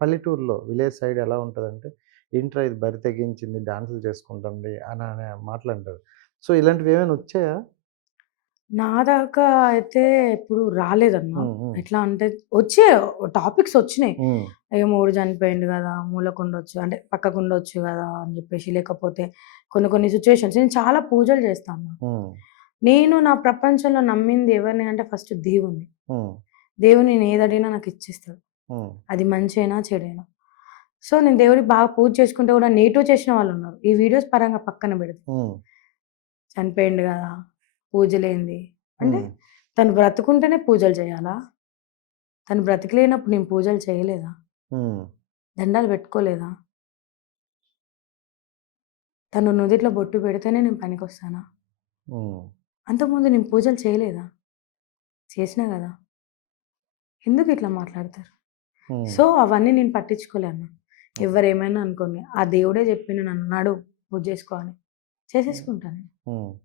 పల్లెటూరులో village side ఎలా ఉంటదంటే, ఏంట్రా ఇది బరి తెగించింది డాన్సులు చేసుకుంటుంది అనే మాటలంటారు. సో, ఇలాంటివేమైనా వచ్చాయా? నా దాకా అయితే ఎప్పుడు రాలేదన్నా. హ్మ్. హ్మ్. ఎట్లా అంటే వచ్చాయి టాపిక్స్ వచ్చినాయి. హ్మ్. అయ్యో! మొగుడు చనిపోయిండు గదా! మూలకుండొచ్చు అంటే పక్కకుండొచ్చు గదా! అని జెప్పేసి లేకపోతే కొన్ని కొన్ని సిట్యుయేషన్స్ నేను చాలా పూజలు చేస్తా అన్న. హ్మ్. నేను నా ప్రపంచంలో నమ్మింది ఎవరిని అంటే ఫస్ట్ దేవుడిని. హ్మ్. దేవుడు నేను ఏదడిగినా నాకు ఇచ్చిస్తాడు. హ్మ్. అది మంచైనా, చెడైనా. సో, నేను దేవుడికి బాగా పూజ చేసుకుంటే గూడా నెగెటివ్ చేసిన వాళ్ళున్నారు. ఈ వీడియోస్ పరంగా పక్కన పెడితే. హ్మ్. చనిపోయిండు గదా! పూజలేంది? అంటే హ్మ్. తను బ్రతుకుంటేనే పూజలు చేయాలా? తను బ్రతికి లేనప్పుడు నేను పూజలు చేయలేదా? హ్మ్. దండాలు పెట్టుకోలేదా? తను నుదిట్లో బొట్టు పెడితేనే నేను పనికొస్తానా? హ్మ్. అంతకుముందు నేను పూజలు చేయలేదా? చేసినా గదా! ఎందుకిట్లా మాట్లాడతారు? హ్మ్. సో, అవన్నీ నేను పట్టించుకోలే అన్న. ఎవ్వరేమైనా అనుకోని. ఆ దేవుడే చెప్పిండు నన్ను నడు పూజ చేసుకో అని. హ్మ్. చేసేసుకుంటా నేను. హ్మ్.